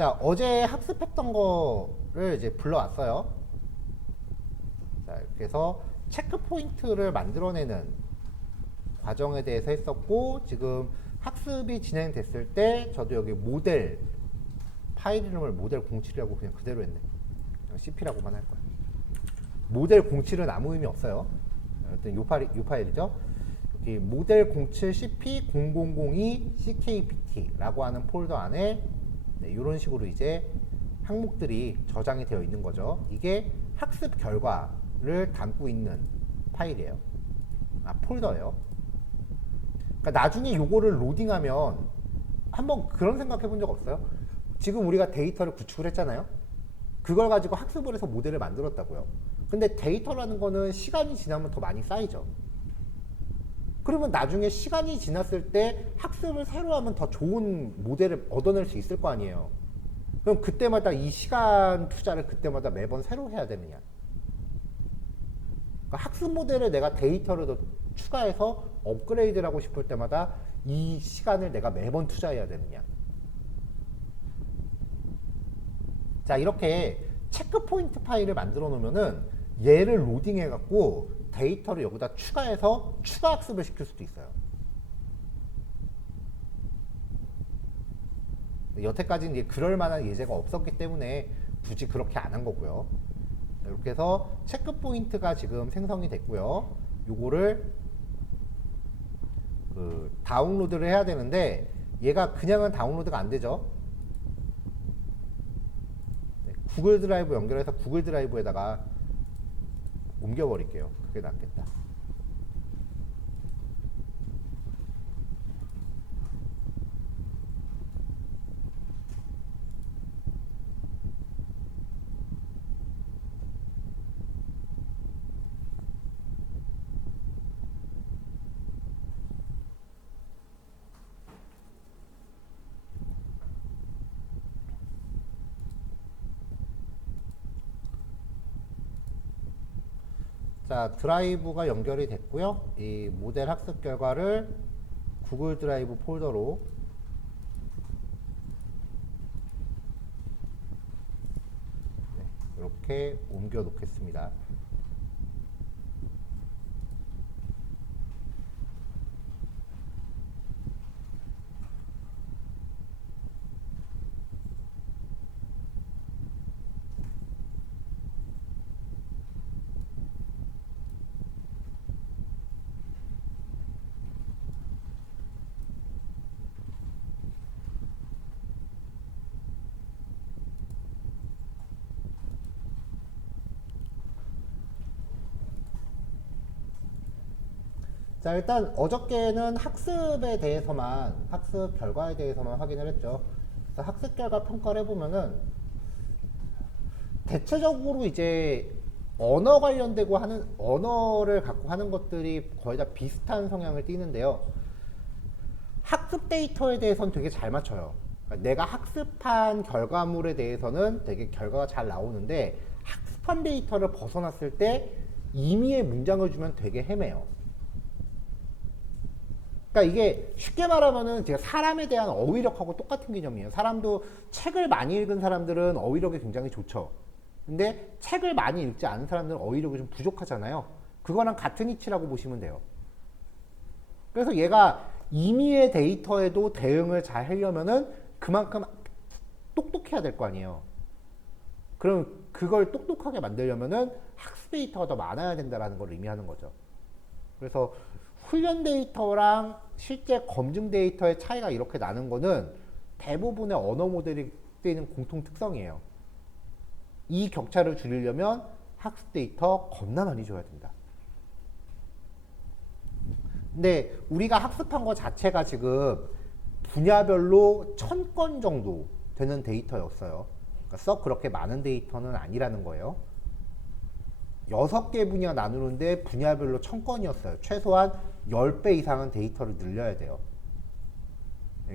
자, 어제 학습했던 거를 이제 불러왔어요. 자, 이렇게 해서 체크 포인트를 만들어내는 과정에 대해서 했었고, 지금 학습이 진행됐을 때 저도 여기 모델 파일 이름을 모델 07이라고 그냥 그대로 했네. 그냥 CP라고만 할 거야. 모델 07은 아무 의미 없어요. 일단 요 파일이죠. 여기 모델 07 CP 0002 CKPT라고 하는 폴더 안에 이런 식으로 이제 항목들이 저장이 되어 있는 거죠. 이게 학습 결과를 담고 있는 파일이에요. 폴더예요. 그러니까 나중에 요거를 로딩하면 한번 그런 생각 해본 적 없어요? 지금 우리가 데이터를 구축을 했잖아요. 그걸 가지고 학습을 해서 모델을 만들었다고요. 근데 데이터라는 거는 시간이 지나면 더 많이 쌓이죠. 그러면 나중에 시간이 지났을 때 학습을 새로 하면 더 좋은 모델을 얻어낼 수 있을 거 아니에요. 그럼 그때마다 이 시간 투자를 그때마다 매번 새로 해야 되느냐. 그러니까 학습 모델을 내가 데이터를 더 추가해서 업그레이드를 하고 싶을 때마다 이 시간을 내가 매번 투자해야 되느냐. 자, 이렇게 체크 포인트 파일을 만들어 놓으면은 얘를 로딩해 갖고 데이터를 여기다 추가해서 추가 학습을 시킬 수도 있어요. 여태까지는 이제 그럴 만한 예제가 없었기 때문에 굳이 그렇게 안 한 거고요. 이렇게 해서 체크 포인트가 지금 생성이 됐고요. 요거를 다운로드를 해야 되는데 얘가 그냥은 다운로드가 안 되죠. 구글 드라이브 연결해서 구글 드라이브에다가 옮겨버릴게요. 그게 낫겠다. 자, 드라이브가 연결이 됐고요. 이 모델 학습 결과를 구글 드라이브 폴더로 이렇게 옮겨 놓겠습니다. 자, 일단 어저께는 학습에 대해서만, 학습 결과에 대해서만 확인을 했죠. 그래서 학습 결과 평가를 해보면은 대체적으로 이제 언어 관련되고 하는, 언어를 갖고 하는 것들이 거의 다 비슷한 성향을 띠는데요. 학습 데이터에 대해서는 되게 잘 맞춰요. 그러니까 내가 학습한 결과물에 대해서는 되게 결과가 잘 나오는데 학습한 데이터를 벗어났을 때 임의의 문장을 주면 되게 헤매요. 그러니까 이게 쉽게 말하면은 제가 사람에 대한 어휘력하고 똑같은 개념이에요. 사람도 책을 많이 읽은 사람들은 어휘력이 굉장히 좋죠. 근데 책을 많이 읽지 않은 사람들은 어휘력이 좀 부족하잖아요. 그거랑 같은 이치라고 보시면 돼요. 그래서 얘가 임의의 데이터에도 대응을 잘 하려면은 그만큼 똑똑해야 될 거 아니에요. 그럼 그걸 똑똑하게 만들려면은 학습 데이터가 더 많아야 된다는 걸 의미하는 거죠. 그래서 훈련 데이터랑 실제 검증 데이터의 차이가 이렇게 나는 거는 대부분의 언어 모델이 떼는 공통 특성이에요. 이 격차를 줄이려면 학습 데이터 겁나 많이 줘야 된다. 근데 우리가 학습한 것 자체가 지금 분야별로 1000건 정도 되는 데이터였어요. 그러니까 썩 그렇게 많은 데이터는 아니라는 거예요. 6개 분야 나누는데 분야별로 1000건이었어요. 최소한 10배 이상은 데이터를 늘려야 돼요.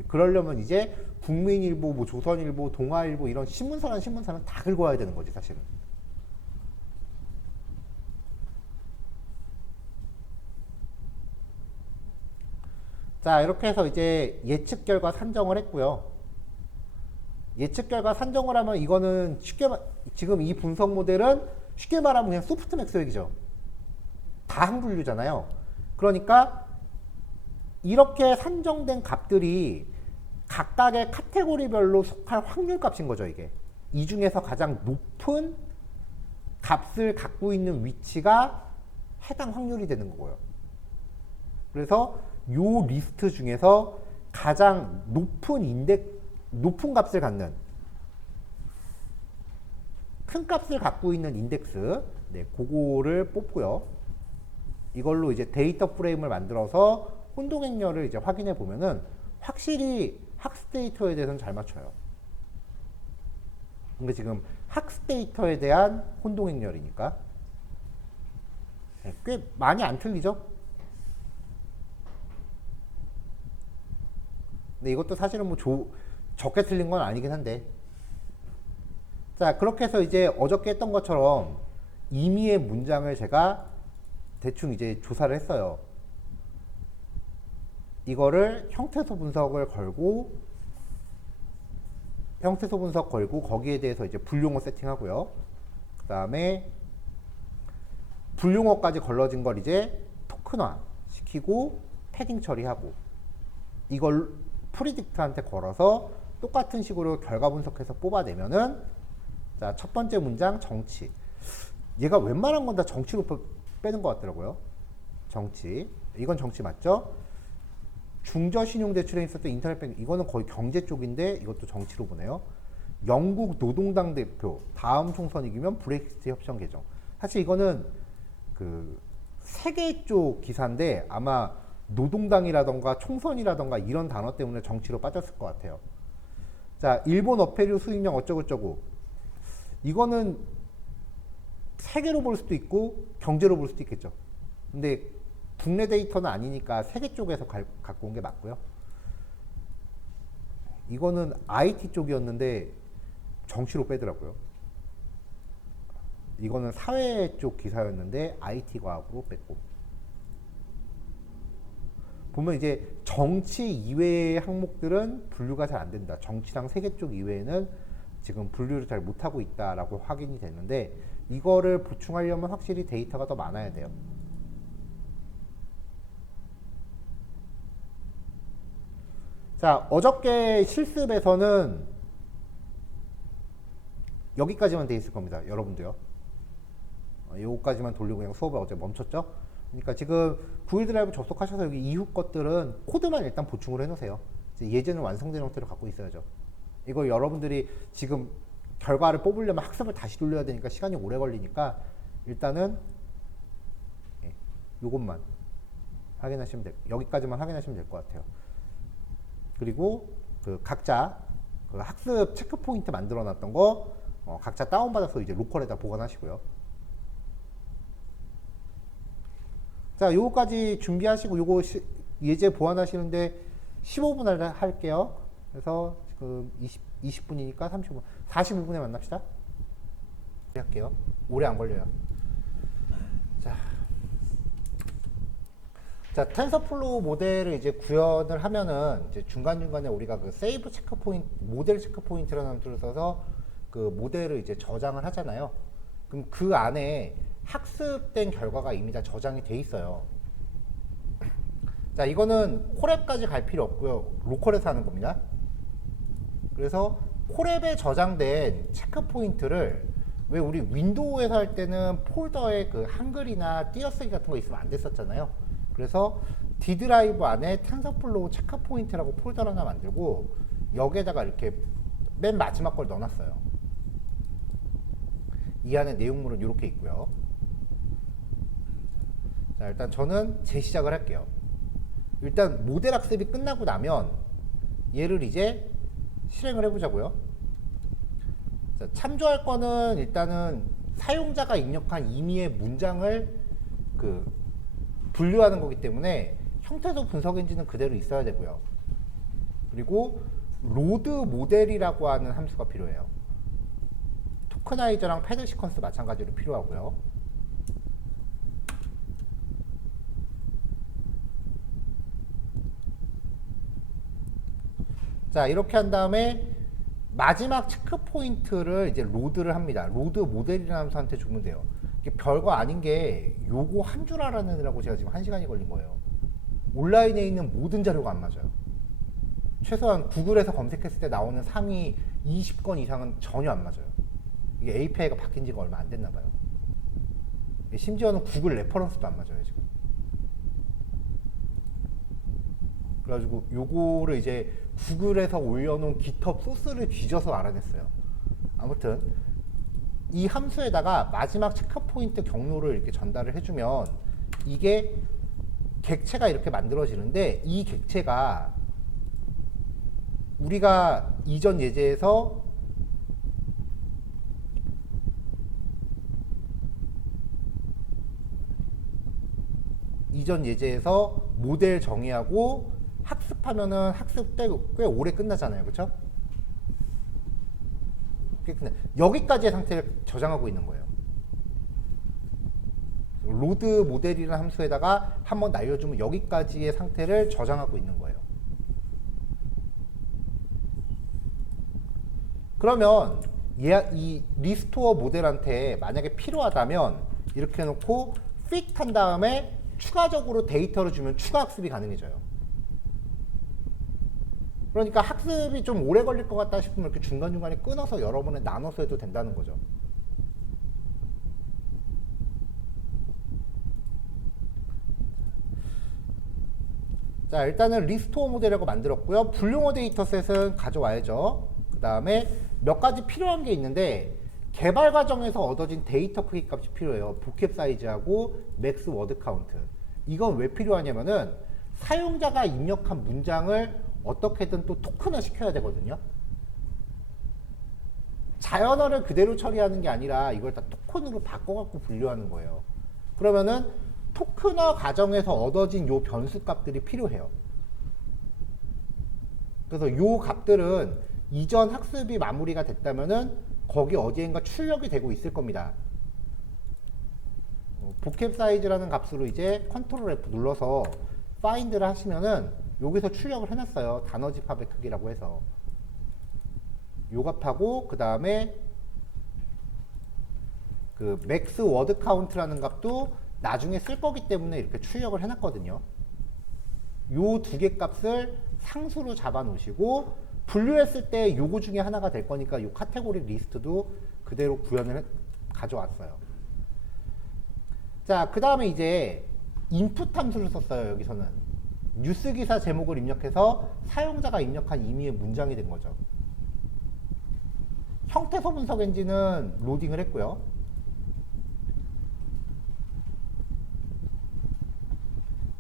그러려면 이제 국민일보, 뭐 조선일보, 동아일보 이런 신문사는 다 긁어야 되는 거지 사실은. 자, 이렇게 해서 이제 예측 결과 산정을 했고요. 예측 결과 산정을 하면 이거는 지금 이 분석 모델은 쉽게 말하면 그냥 소프트맥스 획이죠. 다 항분류잖아요. 그러니까 이렇게 산정된 값들이 각각의 카테고리별로 속할 확률 값인 거죠, 이게. 이 중에서 가장 높은 값을 갖고 있는 위치가 해당 확률이 되는 거고요. 그래서 요 리스트 중에서 가장 높은 값을 갖는, 큰 값을 갖고 있는 인덱스, 네, 그거를 뽑고요. 이걸로 이제 데이터 프레임을 만들어서 혼동행렬을 이제 확인해 보면은 확실히 학습 데이터에 대해서는 잘 맞춰요. 근데 지금 학습 데이터에 대한 혼동행렬이니까 네, 꽤 많이 안 틀리죠? 근데 이것도 사실은 뭐 적게 틀린 건 아니긴 한데. 자, 그렇게 해서 이제 어저께 했던 것처럼 임의의 문장을 제가 대충 이제 조사를 했어요. 이거를 형태소 분석 걸고 거기에 대해서 이제 분류어 세팅하고요. 그 다음에 분류어까지 걸러진 걸 이제 토큰화 시키고 패딩 처리하고 이걸 프리딕트한테 걸어서 똑같은 식으로 결과 분석해서 뽑아내면은 자, 첫 번째 문장 정치. 얘가 웬만한 건 다 정치로 빼는 것 같더라고요. 정치. 이건 정치 맞죠? 중저신용대출에 있었던 인터넷뱅, 이거는 거의 경제 쪽인데 이것도 정치로 보네요. 영국 노동당 대표, 다음 총선 이기면 브렉시트 협정 개정. 사실 이거는 그 세계 쪽 기사인데 아마 노동당이라던가 총선이라던가 이런 단어 때문에 정치로 빠졌을 것 같아요. 자, 일본 어패류 수입량 어쩌고저쩌고. 이거는 세계로 볼 수도 있고 경제로 볼 수도 있겠죠. 근데 국내 데이터는 아니니까 세계 쪽에서 갖고 온 게 맞고요. 이거는 IT 쪽이었는데 정치로 빼더라고요. 이거는 사회 쪽 기사였는데 IT 과학으로 뺐고. 보면 이제 정치 이외의 항목들은 분류가 잘 안 된다. 정치랑 세계 쪽 이외에는 지금 분류를 잘 못하고 있다라고 확인이 됐는데 이거를 보충하려면 확실히 데이터가 더 많아야 돼요. 자, 어저께 실습에서는 여기까지만 돼 있을 겁니다. 여러분도요. 요거까지만 돌리고 그냥 수업을 어제 멈췄죠. 그러니까 지금 구글 드라이브 접속하셔서 여기 이후 것들은 코드만 일단 보충을 해놓으세요. 예제는 완성된 형태로 갖고 있어야죠. 이걸 여러분들이 지금 결과를 뽑으려면 학습을 다시 돌려야 되니까 시간이 오래 걸리니까 일단은 요것만 확인하시면 될, 여기까지만 확인하시면 될 것 같아요. 그리고 그 각자 그 학습 체크 포인트 만들어 놨던 거 각자 다운받아서 이제 로컬에다 보관하시고요. 자, 요거까지 준비하시고 요거 예제 보완하시는데 15분 할게요. 그래서 지금 20분이니까 30분, 45분에 만납시다. 할게요. 오래 안 걸려요. 자, 텐서플로우 모델을 이제 구현을 하면은 이제 중간중간에 우리가 그 세이브 체크 포인트, 모델 체크 포인트라는 툴을 써서 그 모델을 이제 저장을 하잖아요. 그럼 그 안에 학습된 결과가 이미 다 저장이 돼 있어요. 자, 이거는 콜앱까지 갈 필요 없고요. 로컬에서 하는 겁니다. 그래서 콜앱에 저장된 체크 포인트를 왜 우리 윈도우에서 할 때는 폴더에 그 한글이나 띄어쓰기 같은 거 있으면 안 됐었잖아요. 그래서 D 드라이브 안에 텐서플로우 체크 포인트라고 폴더를 하나 만들고 여기에다가 이렇게 맨 마지막 걸 넣어놨어요. 이 안에 내용물은 이렇게 있고요. 자, 일단 저는 재시작을 할게요. 일단 모델 학습이 끝나고 나면 얘를 이제 실행을 해보자고요. 자, 참조할 거는 일단은 사용자가 입력한 임의의 문장을 그 분류하는 거기 때문에 형태소 분석 엔진은 그대로 있어야 되고요. 그리고 로드 모델이라고 하는 함수가 필요해요. 토크나이저랑 패드 시퀀스 마찬가지로 필요하고요. 자, 이렇게 한 다음에 마지막 체크 포인트를 이제 로드를 합니다. 로드 모델이라는 함수한테 주면 돼요. 이게 별거 아닌 게 요거 한 줄 알아내느라고 제가 지금 1시간이 걸린 거예요. 온라인에 있는 모든 자료가 안 맞아요. 최소한 구글에서 검색했을 때 나오는 상위 20건 이상은 전혀 안 맞아요. 이게 API가 바뀐 지가 얼마 안 됐나 봐요. 심지어는 구글 레퍼런스도 안 맞아요, 지금. 그래가지고 요거를 이제 구글에서 올려놓은 GitHub 소스를 뒤져서 알아냈어요. 아무튼 이 함수에다가 마지막 체크 포인트 경로를 이렇게 전달을 해주면 이게 객체가 이렇게 만들어지는데, 이 객체가 우리가 이전 예제에서 모델 정의하고 학습하면은 학습 꽤 오래 끝나잖아요. 그쵸? 여기까지의 상태를 저장하고 있는 거예요. 로드 모델이라는 함수에다가 한번 날려주면 여기까지의 상태를 저장하고 있는 거예요. 그러면 이 리스토어 모델한테 만약에 필요하다면 이렇게 해놓고 fit 한 다음에 추가적으로 데이터를 주면 추가 학습이 가능해져요. 그러니까 학습이 좀 오래 걸릴 것 같다 싶으면 이렇게 중간중간에 끊어서 여러 번에 나눠서 해도 된다는 거죠. 자, 일단은 리스토어 모델이라고 만들었고요. 분류어 데이터셋은 가져와야죠. 그 다음에 몇 가지 필요한 게 있는데, 개발 과정에서 얻어진 데이터 크기 값이 필요해요. 보캡 사이즈하고 맥스 워드 카운트. 이건 왜 필요하냐면은 사용자가 입력한 문장을 어떻게든 또 토큰화 시켜야 되거든요. 자연어를 그대로 처리하는 게 아니라 이걸 다 토큰으로 바꿔갖고 분류하는 거예요. 그러면은 토큰화 과정에서 얻어진 요 변수 값들이 필요해요. 그래서 요 값들은 이전 학습이 마무리가 됐다면은 거기 어디엔가 출력이 되고 있을 겁니다. 보캡 사이즈라는 값으로 이제 컨트롤 F 눌러서 파인드를 하시면은 여기서 출력을 해놨어요. 단어 집합의 크기라고 해서. 요 값하고 그 다음에 그 맥스 워드 카운트라는 값도 나중에 쓸 거기 때문에 이렇게 출력을 해놨거든요. 요 두 개 값을 상수로 잡아 놓으시고 분류했을 때 요거 중에 하나가 될 거니까 요 카테고리 리스트도 그대로 구현을 가져왔어요. 자, 그 다음에 이제 인풋 함수를 썼어요. 여기서는 뉴스 기사 제목을 입력해서 사용자가 입력한 임의의 문장이 된 거죠. 형태소 분석 엔진은 로딩을 했고요.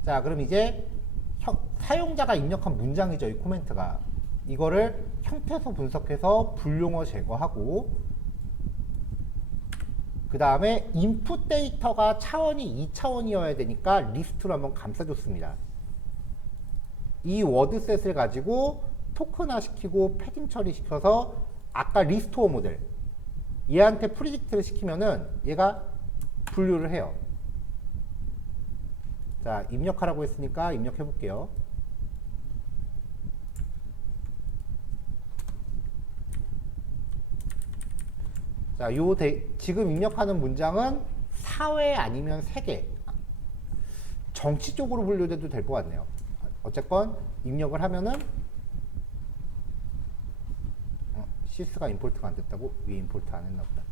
자, 그럼 이제 사용자가 입력한 문장이죠. 이 코멘트가. 이거를 형태소 분석해서 불용어 제거하고, 그 다음에 인풋 데이터가 차원이 2차원이어야 되니까 리스트로 한번 감싸줬습니다. 이 워드셋을 가지고 토큰화 시키고 패딩 처리시켜서 아까 리스토어 모델 얘한테 프리딕트를 시키면은 얘가 분류를 해요. 자, 입력하라고 했으니까 입력해 볼게요. 자, 지금 입력하는 문장은 4회 아니면 3개. 정치 쪽으로 분류돼도 될 것 같네요. 어쨌건 입력을 하면은 시스가 임포트가 안 됐다고? 위에 임포트 안 했나 보다.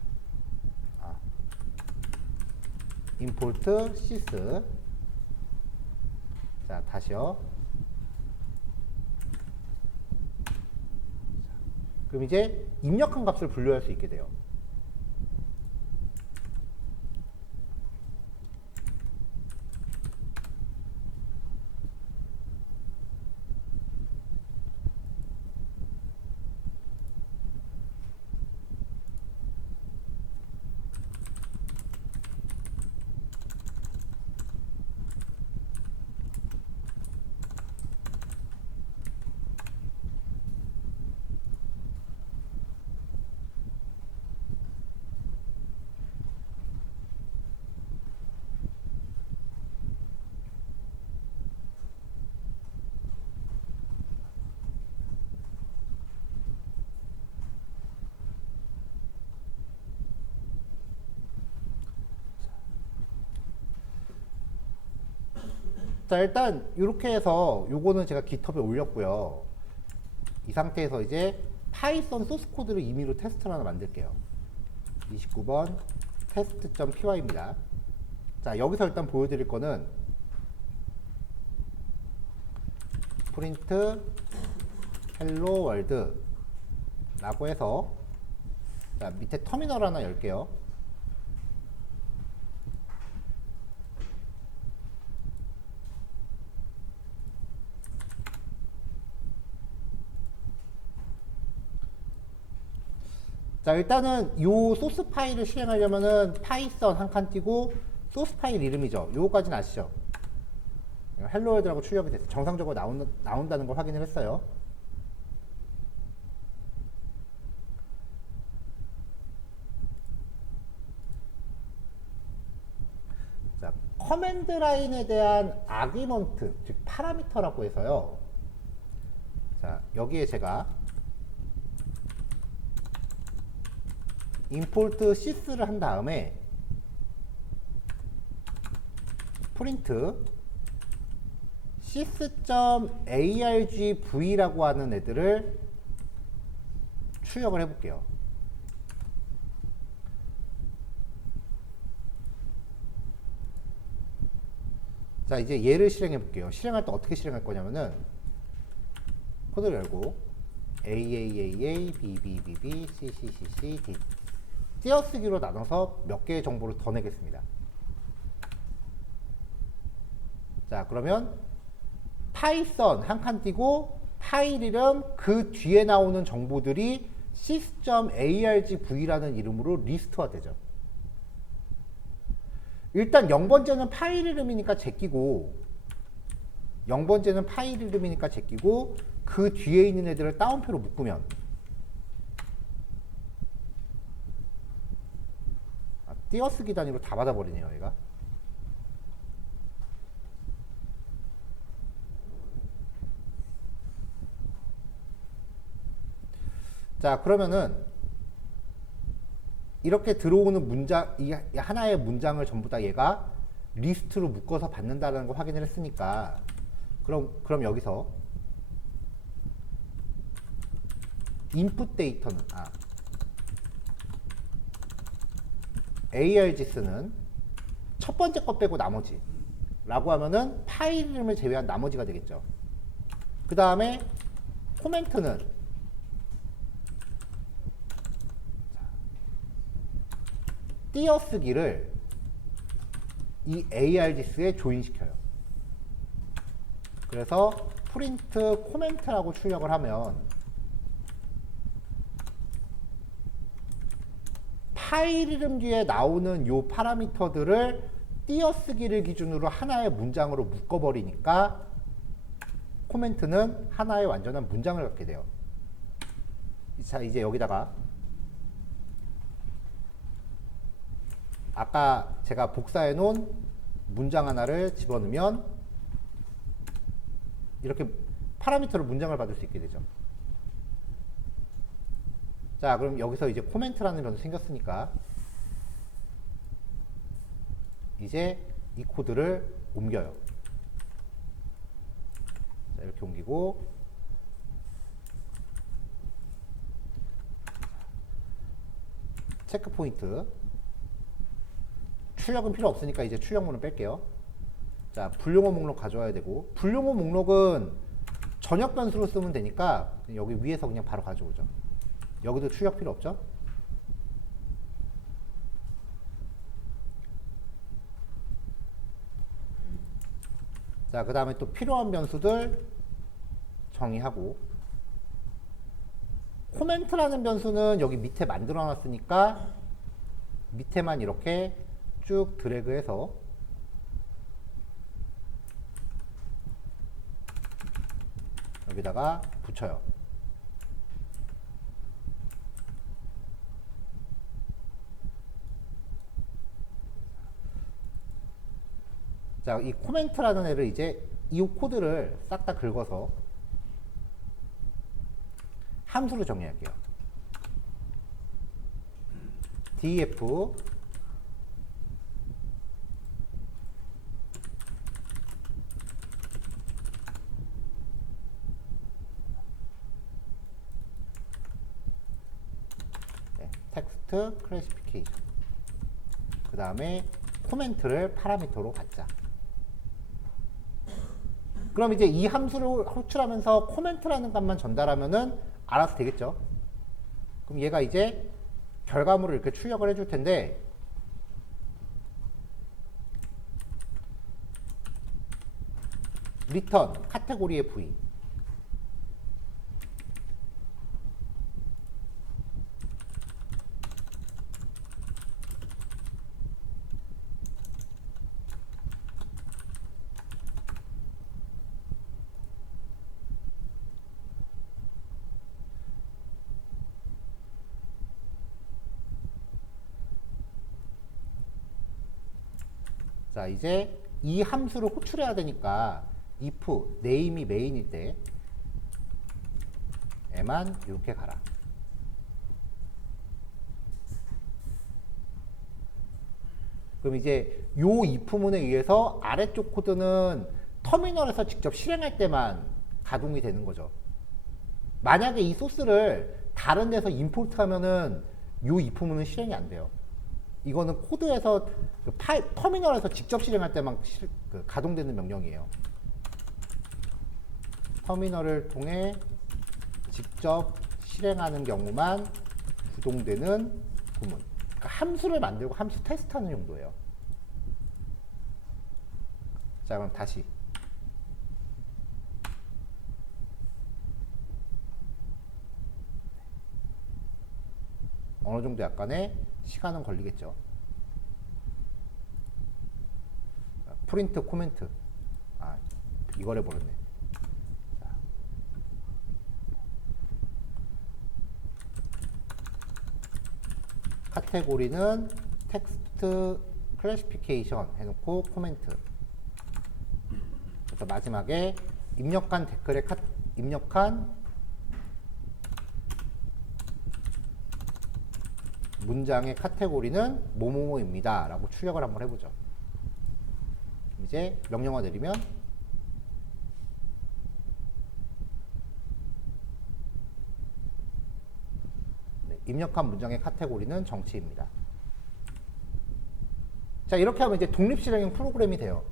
임포트 시스. 자, 다시요. 그럼 이제 입력한 값을 분류할 수 있게 돼요. 자, 일단 이렇게 해서 요거는 제가 깃허브에 올렸고요. 이 상태에서 이제 파이썬 소스 코드를 임의로 테스트를 하나 만들게요. 29번 test.py입니다. 자, 여기서 일단 보여드릴 거는 프린트 헬로 월드 라고 해서, 자, 밑에 터미널 하나 열게요. 자, 일단은 요 소스 파일을 실행하려면은 파이썬 한 칸 띄고 소스 파일 이름이죠. 요거까지는 아시죠? 헬로 월드라고 출력이 됐어요. 정상적으로 나온다는 걸 확인을 했어요. 자, 커맨드 라인에 대한 아기먼트, 즉 파라미터라고 해서요. 자, 여기에 제가 import sys를 한 다음에 프린트 sys.argv라고 하는 애들을 출력을 해볼게요. 자, 이제 얘를 실행해 볼게요. 실행할 때 어떻게 실행할 거냐면은 코드를 열고 AAAA, BBBB, CCCC, D 띄어쓰기로 나눠서 몇 개의 정보를 더 내겠습니다. 자, 그러면 파이썬 한 칸 띄고 파일 이름 그 뒤에 나오는 정보들이 sys.argv라는 이름으로 리스트화 되죠. 일단 0번째는 파일 이름이니까 제끼고, 0번째는 파일 이름이니까 제끼고, 그 뒤에 있는 애들을 따옴표로 묶으면, 띄어쓰기 단위로 다 받아버리네요, 얘가. 자, 그러면은 이렇게 들어오는 문장, 이 하나의 문장을 전부 다 얘가 리스트로 묶어서 받는다는 걸 확인을 했으니까, 그럼 여기서 인풋 데이터는 args는 첫 번째 것 빼고 나머지 라고 하면은 파일 이름을 제외한 나머지가 되겠죠. 그 다음에 코멘트는 띄어쓰기를 이 args에 조인시켜요. 그래서 프린트 코멘트라고 출력을 하면 파일 이름 뒤에 나오는 요 파라미터들을 띄어쓰기를 기준으로 하나의 문장으로 묶어버리니까 코멘트는 하나의 완전한 문장을 갖게 돼요. 자, 이제 여기다가 아까 제가 복사해 놓은 문장 하나를 집어넣으면 이렇게 파라미터로 문장을 받을 수 있게 되죠. 자, 그럼 여기서 이제 코멘트라는 변수 생겼으니까 이제 이 코드를 옮겨요. 자, 이렇게 옮기고 체크 포인트, 출력은 필요 없으니까 이제 출력문을 뺄게요. 자, 불용어 목록 가져와야 되고, 불용어 목록은 전역 변수로 쓰면 되니까 여기 위에서 그냥 바로 가져오죠. 여기도 출력 필요 없죠. 자, 그 다음에 또 필요한 변수들 정의하고, 코멘트라는 변수는 여기 밑에 만들어 놨으니까 밑에만 이렇게 쭉 드래그해서 여기다가 붙여요. 자, 이 코멘트라는 애를 이제 이 코드를 싹 다 긁어서 함수로 정의할게요. def 텍스트 클래시피케이션. 그 다음에 코멘트를 파라미터로 갖자. 그럼 이제 이 함수를 호출하면서 코멘트라는 값만 전달하면은 알아서 되겠죠. 그럼 얘가 이제 결과물을 이렇게 출력을 해줄 텐데, 리턴 카테고리의 v. 자, 이제 이 함수를 호출해야 되니까 if name이 메인일 때 에만 이렇게 가라. 그럼 이제 요 if문에 의해서 아래쪽 코드는 터미널에서 직접 실행할 때만 가동이 되는 거죠. 만약에 이 소스를 다른 데서 임포트하면은 요 if문은 실행이 안 돼요. 이거는 코드에서 터미널에서 직접 실행할 때만 가동되는 명령이에요. 터미널을 통해 직접 실행하는 경우만 구동되는 구문. 그러니까 함수를 만들고 함수 테스트하는 용도예요. 자, 그럼 다시. 어느 정도 약간의 시간은 걸리겠죠. 프린트 코멘트. 아, 이걸 해버렸네. 자. 카테고리는 텍스트 클래시피케이션 해놓고 코멘트. 그래서 마지막에 입력한 댓글에 입력한 문장의 카테고리는 뭐뭐뭐입니다 라고 출력을 한번 해보죠. 이제 명령어 내리면 네, 입력한 문장의 카테고리는 정치입니다. 자, 이렇게 하면 이제 독립실행형 프로그램이 돼요.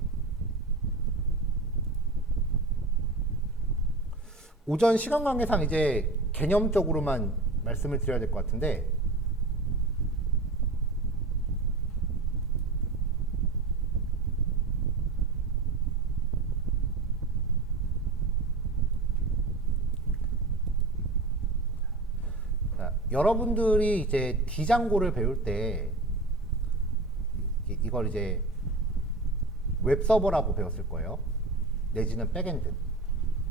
오전 시간 관계상 이제 개념적으로만 말씀을 드려야 될 것 같은데, 여러분들이 이제 D장고를 배울 때 이걸 이제 웹서버라고 배웠을 거예요. 내지는 백엔드.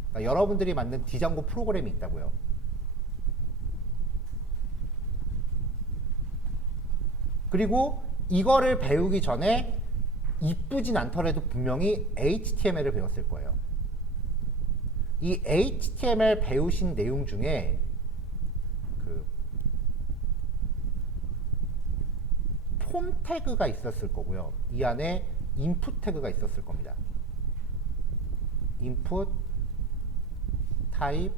그러니까 여러분들이 만든 D장고 프로그램이 있다고요. 그리고 이거를 배우기 전에 이쁘진 않더라도 분명히 HTML을 배웠을 거예요. 이 HTML 배우신 내용 중에 폼 태그가 있었을 거고요. 이 안에 인풋 태그가 있었을 겁니다. 인풋 타입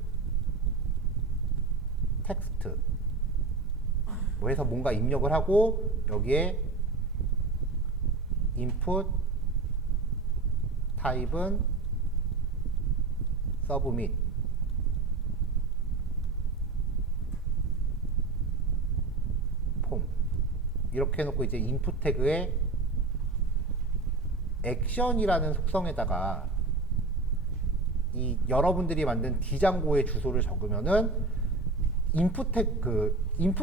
텍스트 뭐 해서 뭔가 입력을 하고 여기에 인풋 타입은 서브밋 폼 이렇게 해놓고 이제 인풋 태그에 액션이라는 속성에다가 이 여러분들이 만든 D장고의 주소를 적으면은 인풋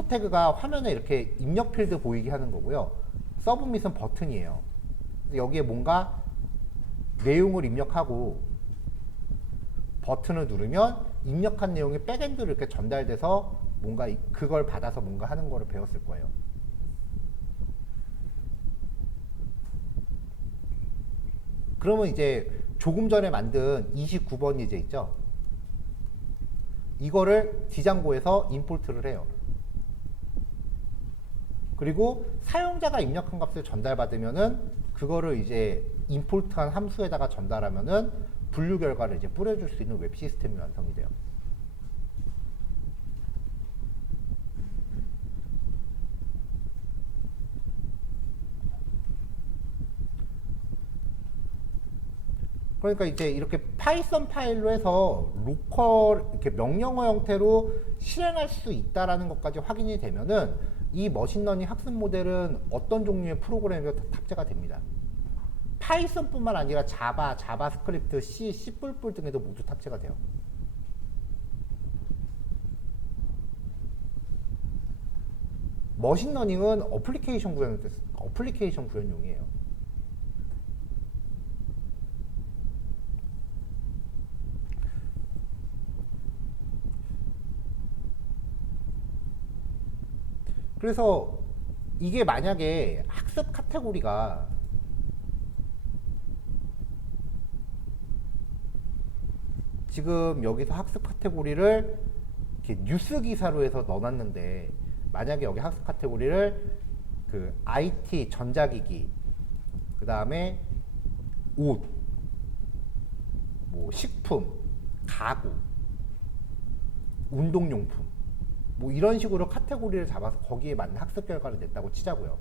태그가 화면에 이렇게 입력 필드 보이게 하는 거고요. 서브밋은 버튼이에요. 여기에 뭔가 내용을 입력하고 버튼을 누르면 입력한 내용이 백엔드로 이렇게 전달돼서 뭔가 그걸 받아서 뭔가 하는 거를 배웠을 거예요. 그러면 이제 조금 전에 만든 29번 예제 있죠? 이거를 D장고에서 임포트를 해요. 그리고 사용자가 입력한 값을 전달받으면은 그거를 이제 임포트한 함수에다가 전달하면은 분류 결과를 이제 뿌려줄 수 있는 웹 시스템이 완성이 돼요. 그러니까 이제 이렇게 파이썬 파일로 해서 로컬 이렇게 명령어 형태로 실행할 수 있다라는 것까지 확인이 되면은 이 머신러닝 학습 모델은 어떤 종류의 프로그램에도 탑재가 됩니다. 파이썬뿐만 아니라 자바, 자바스크립트, C, C++ 등에도 모두 탑재가 돼요. 머신러닝은 어플리케이션 구현용이에요. 그래서 이게 만약에 학습 카테고리가 지금 여기서 학습 카테고리를 이렇게 뉴스 기사로 해서 넣어놨는데 만약에 여기 학습 카테고리를 그 IT 전자기기 그 다음에 옷, 뭐 식품, 가구, 운동용품 뭐 이런 식으로 카테고리를 잡아서 거기에 맞는 학습 결과를 냈다고 치자고요.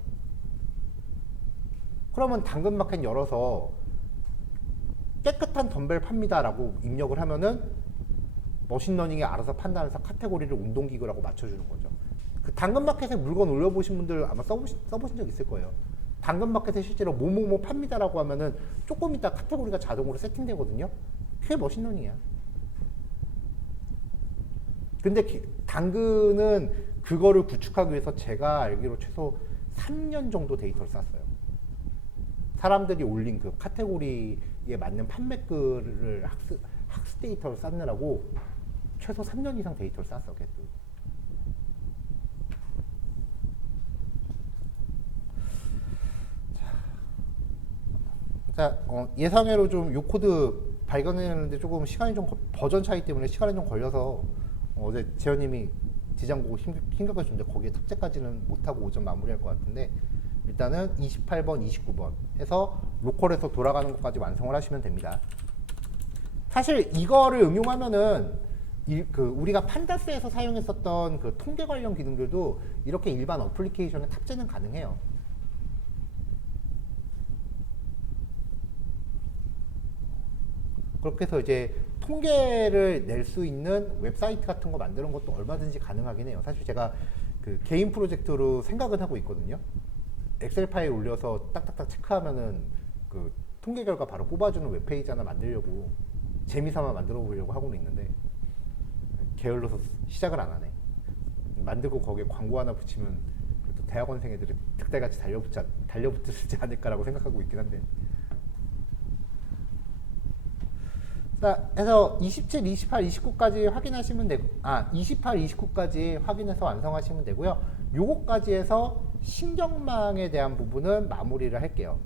그러면 당근마켓 열어서 깨끗한 덤벨 팝니다라고 입력을 하면은 머신러닝이 알아서 판단해서 카테고리를 운동기구라고 맞춰주는 거죠. 그 당근마켓에 물건 올려보신 분들 아마 써보신 적 있을 거예요. 당근마켓에 실제로 뭐뭐뭐 팝니다라고 하면은 조금 이따 카테고리가 자동으로 세팅되거든요. 그게 머신러닝이야. 근데 당근은 그거를 구축하기 위해서 제가 알기로 최소 3년 정도 데이터를 쌌어요. 사람들이 올린 그 카테고리에 맞는 판매글을 학습 데이터를 쌓느라고 최소 3년 이상 데이터를 쌌어, 걔도. 자, 예상외로 좀 요 코드 발견했는데 조금 시간이 좀 버전 차이 때문에 시간이 좀 걸려서 어제 재현님이 디자인 보고 힘겹게 줬는데 거기에 탑재까지는 못하고 오전 마무리할 것 같은데 일단은 28번, 29번 해서 로컬에서 돌아가는 것까지 완성을 하시면 됩니다. 사실 이거를 응용하면은 우리가 판다스에서 사용했었던 그 통계 관련 기능들도 이렇게 일반 어플리케이션에 탑재는 가능해요. 그렇게 해서 이제 통계를 낼 수 있는 웹사이트 같은 거 만드는 것도 얼마든지 가능하긴 해요. 사실 제가 그 개인 프로젝트로 생각은 하고 있거든요. 엑셀 파일 올려서 딱딱딱 체크하면은 그 통계 결과 바로 뽑아주는 웹페이지 하나 만들려고 재미삼아 만들어 보려고 하고는 있는데 게을러서 시작을 안 하네. 만들고 거기에 광고 하나 붙이면 또 대학원생 애들이 득달같이 달려붙지 않을까라고 생각하고 있긴 한데. 자, 해서 27, 28, 29까지 확인하시면 되고, 28, 29까지 확인해서 완성하시면 되고요. 요거까지 해서 신경망에 대한 부분은 마무리를 할게요.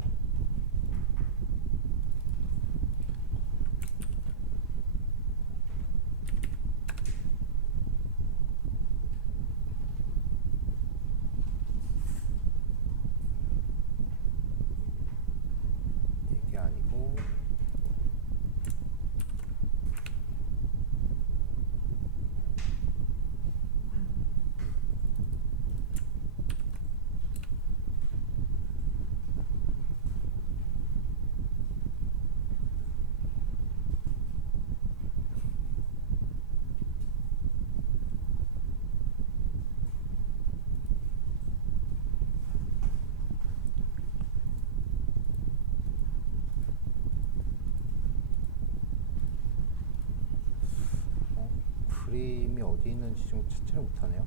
이게 아니고. 그림이 어디 있는지 좀 찾지를 못하네요.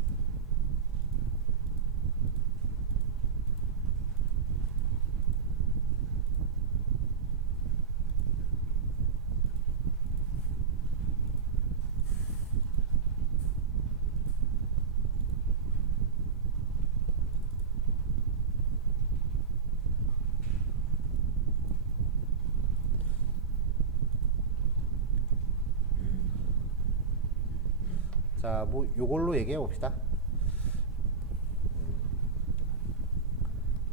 자, 뭐 요걸로 얘기해 봅시다.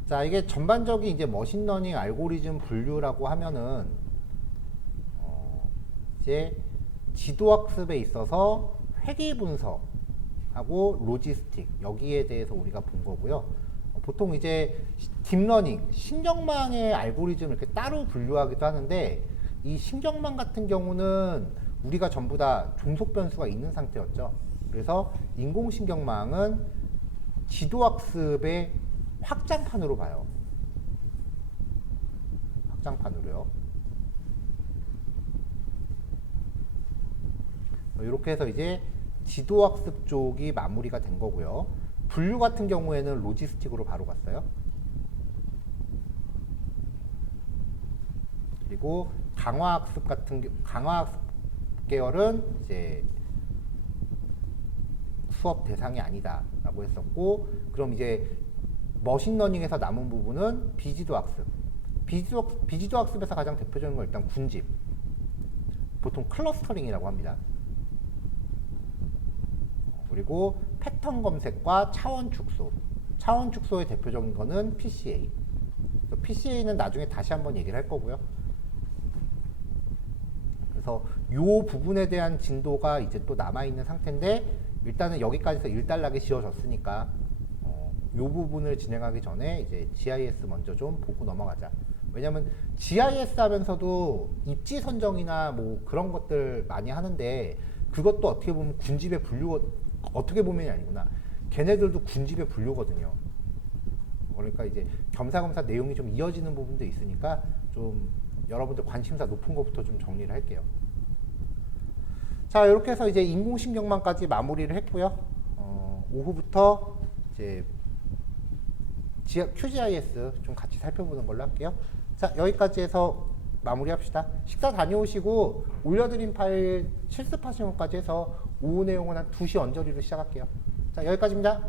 자, 이게 전반적인 이제 머신러닝 알고리즘 분류라고 하면은 이제 지도학습에 있어서 회귀 분석하고 로지스틱 여기에 대해서 우리가 본 거고요. 보통 이제 딥러닝, 신경망의 알고리즘을 이렇게 따로 분류하기도 하는데 이 신경망 같은 경우는 우리가 전부 다 종속 변수가 있는 상태였죠. 그래서 인공신경망은 지도학습의 확장판으로 봐요. 확장판으로요. 이렇게 해서 이제 지도학습 쪽이 마무리가 된 거고요. 분류 같은 경우에는 로지스틱으로 바로 갔어요. 그리고 강화학습 계열은 이제 수업 대상이 아니다라고 했었고, 그럼 이제 머신러닝에서 남은 부분은 비지도학습. 비지도학습에서 가장 대표적인 건 일단 군집. 보통 클러스터링이라고 합니다. 그리고 패턴 검색과 차원 축소. 차원 축소의 대표적인 거는 PCA. PCA는 나중에 다시 한번 얘기를 할 거고요. 그래서 이 부분에 대한 진도가 이제 또 남아있는 상태인데, 일단은 여기까지서 일단락이 지어졌으니까 이 부분을 진행하기 전에 이제 GIS 먼저 좀 보고 넘어가자. 왜냐면 GIS 하면서도 입지 선정이나 뭐 그런 것들 많이 하는데, 그것도 어떻게 보면 군집의 분류, 어떻게 보면이 아니구나. 걔네들도 군집의 분류거든요. 그러니까 이제 겸사겸사 내용이 좀 이어지는 부분도 있으니까 좀 여러분들 관심사 높은 것부터 좀 정리를 할게요. 자, 이렇게 해서 이제 인공신경망까지 마무리를 했고요. 오후부터 이제 QGIS 좀 같이 살펴보는 걸로 할게요. 자, 여기까지 해서 마무리합시다. 식사 다녀오시고 올려드린 파일 실습하시는 것까지 해서 오후 내용은 한 2시 언저리로 시작할게요. 자, 여기까지입니다.